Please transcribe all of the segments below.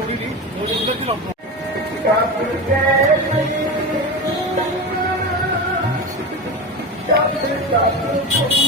Thank you.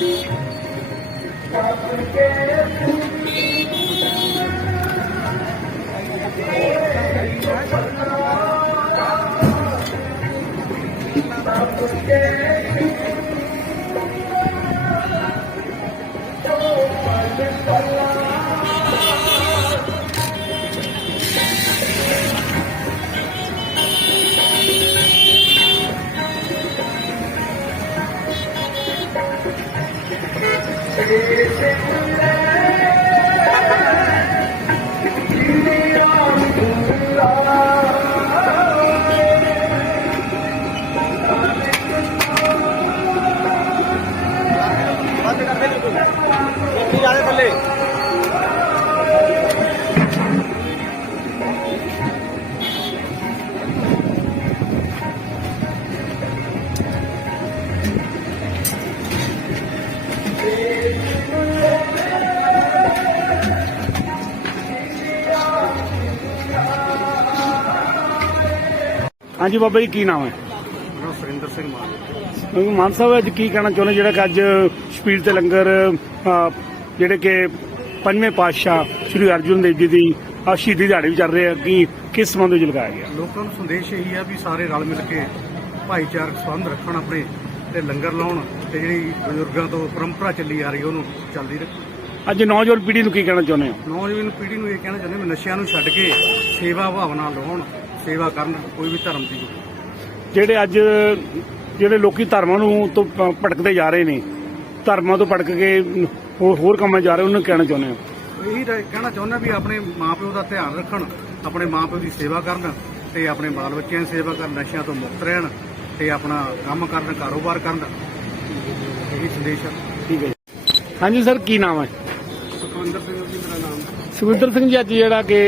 Stop the Ese ਹਾਂਜੀ ਬਾਬਾ ਜੀ ਕੀ ਨਾਮ ਹੈ? ਮੇਰਾ ਸੁਰਿੰਦਰ ਸਿੰਘ ਮਾਨ ਮਾਨ ਸਾਹਿਬ ਅੱਜ ਕੀ ਕਹਿਣਾ ਚਾਹੁੰਦੇ ਜਿਹੜਾ ਕਿ ਅੱਜ ਸਪੀਡ ਤੇ ਲੰਗਰ ਜਿਹੜੇ ਕਿ ਪੰਜਵੇਂ ਪਾਤਸ਼ਾਹ ਸ੍ਰੀ ਅਰਜੁਨ ਦੇਵ ਜੀ ਦੀ ਸ਼ਹੀਦੀ ਦਿਹਾੜੇ ਵੀ ਚੱਲ ਰਹੇ ਆ ਕਿ ਕਿਸ ਸੰਬੰਧ ਵਿੱਚ ਲਗਾਇਆ ਗਿਆ? ਲੋਕਾਂ ਨੂੰ ਸੰਦੇਸ਼ ਇਹੀ ਆ ਵੀ ਸਾਰੇ ਰਲ ਮਿਲ ਕੇ ਭਾਈਚਾਰਕ ਸੰਬੰਧ ਰੱਖਣ ਆਪਣੇ ਤੇ ਲੰਗਰ ਲਾਉਣ ਤੇ ਜਿਹੜੀ ਬਜ਼ੁਰਗਾਂ ਤੋਂ ਪਰੰਪਰਾ ਚੱਲੀ ਆ ਰਹੀ ਉਹਨੂੰ ਚੱਲਦੀ ਰੱਖਣ ਅੱਜ ਨੌਜਵਾਨ ਪੀੜ੍ਹੀ ਨੂੰ ਕੀ ਕਹਿਣਾ ਚਾਹੁੰਦੇ ਹੋ? ਨੌਜਵਾਨ ਪੀੜ੍ਹੀ ਨੂੰ ਇਹ ਕਹਿਣਾ ਚਾਹੁੰਦੇ ਵੀ ਨਸ਼ਿਆਂ ਨੂੰ ਛੱਡ ਕੇ ਸੇਵਾ ਭਾਵਨਾ ਲਾਉਣ ਸੇਵਾ ਕਰਨ ਕੋਈ ਵੀ ਧਰਮ ਦੀ ਜਿਹੜੇ ਅੱਜ ਜਿਹੜੇ ਲੋਕੀ ਧਰਮਾਂ ਨੂੰ ਤੋਂ ਭਟਕਦੇ ਜਾ ਰਹੇ ਨੇ ਧਰਮਾਂ ਤੋਂ ਭਟਕ ਕੇ ਹੋਰ ਕੰਮਾਂ ਜਾ ਰਹੇ ਉਹਨਾਂ ਨੂੰ ਕਹਿਣਾ ਚਾਹੁੰਦੇ ਹੋ? ਇਹੀ ਕਹਿਣਾ ਚਾਹੁੰਦਾ ਵੀ ਆਪਣੇ ਮਾਪਿਓ ਦਾ ਧਿਆਨ ਰੱਖਣ ਆਪਣੇ ਮਾਪੇ ਦੀ ਸੇਵਾ ਕਰਨ ਤੇ ਆਪਣੇ ਬਾਲ ਬੱਚਿਆਂ ਦੀ ਸੇਵਾ ਕਰਨ ਨਸ਼ਿਆਂ ਤੋਂ ਮੁਕਤ ਰਹਿਣ ਤੇ ਆਪਣਾ ਕੰਮ ਕਰਨ ਕਾਰੋਬਾਰ ਕਰਨ ਇਹੀ ਸੰਦੇਸ਼ ਹੈ ਠੀਕ ਹੈ ਹਾਂਜੀ ਸਰ ਕੀ ਨਾਮ ਹੈ? ਸੁਖਵਿੰਦਰ ਸਿੰਘ ਜੀ ਮੇਰਾ ਨਾਮ। ਸੁਖਵਿੰਦਰ ਸਿੰਘ ਜੀ ਅੱਜ ਜਿਹੜਾ ਕਿ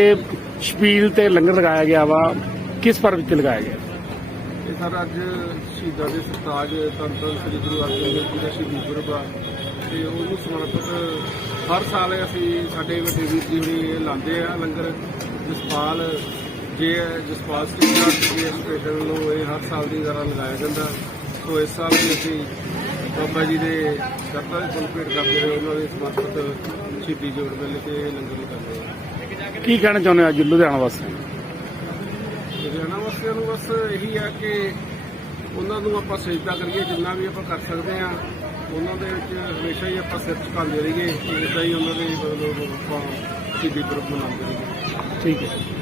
ਛਪੀਲ ਤੇ ਲੰਗਰ ਲਗਾਇਆ ਗਿਆ ਵਾ ਕਿਸ ਪਰਵ ਤੇ ਲਗਾਇਆ ਗਿਆ? ਇਹ ਸਰ ਅੱਜ ਸ਼ਹੀਦਾਂ ਦੇ ਸਰਤਾਜ ਧੰਨ ਸ੍ਰੀ ਗੁਰੂ ਅਰਜਨ ਦੇਵ ਜੀ ਦਾ ਸ਼ਹੀਦੀ ਗੁਰਬ ਆ ਤੇ ਉਹਨੂੰ ਸਮਰਪਿਤ ਹਰ ਸਾਲ ਅਸੀਂ ਸਾਡੇ ਵੱਡੇ ਵੀਰ ਜੀ ਇਹ ਲਾਉਂਦੇ ਆ ਲੰਗਰ ਜਸਪਾਲ ਜੇ ਜਸਪਾਲ ਸਿੰਘ ਦਾ ਜੀ ਹਸਪੀਟਲ ਨੂੰ ਇਹ ਹਰ ਸਾਲ ਦੀ ਤਰ੍ਹਾਂ ਲਗਾਇਆ ਜਾਂਦਾ ਸੋ ਇਸ ਸਾਲ ਵੀ ਅਸੀਂ ਬਾਬਾ ਜੀ ਦੇ ਕਰਤਾ ਦੇ ਭੇਟ ਕਰਦੇ ਹੋਏ ਉਹਨਾਂ ਦੇ ਸਮਰਪਿਤ ਸ਼ਹੀਦੀ ਜੋੜ ਮੇਲੇ ਤੇ ਲੰਗਰ ਲਗਾਉਂਦੇ ਆ ਕੀ ਕਹਿਣਾ ਚਾਹੁੰਦੇ ਹੋ ਅੱਜ ਲੁਧਿਆਣਾ ਵਾਸਤੇ ਲੁਧਿਆਣਾ ਵਾਸੀਆਂ ਨੂੰ ਬਸ ਇਹੀ ਹੈ ਕਿ ਉਹਨਾਂ ਨੂੰ ਆਪਾਂ ਸਜਦਾ ਕਰੀਏ ਜਿੰਨਾ ਵੀ ਆਪਾਂ ਕਰ ਸਕਦੇ ਆ ਉਹਨਾਂ ਦੇ ਵਿੱਚ ਹਮੇਸ਼ਾ ਹੀ ਆਪਾਂ ਸਿਰ ਝੁਕਾਉਂਦੇ ਰਹੀਏ ਇਦਾਂ ਹੀ ਉਹਨਾਂ ਦੇ ਮਤਲਬ ਆਪਾਂ ਸ਼ਹੀਦੀ ਪੁਰਬ ਮਨਾਉਂਦੇ ਰਹੀਏ। ਠੀਕ ਹੈ।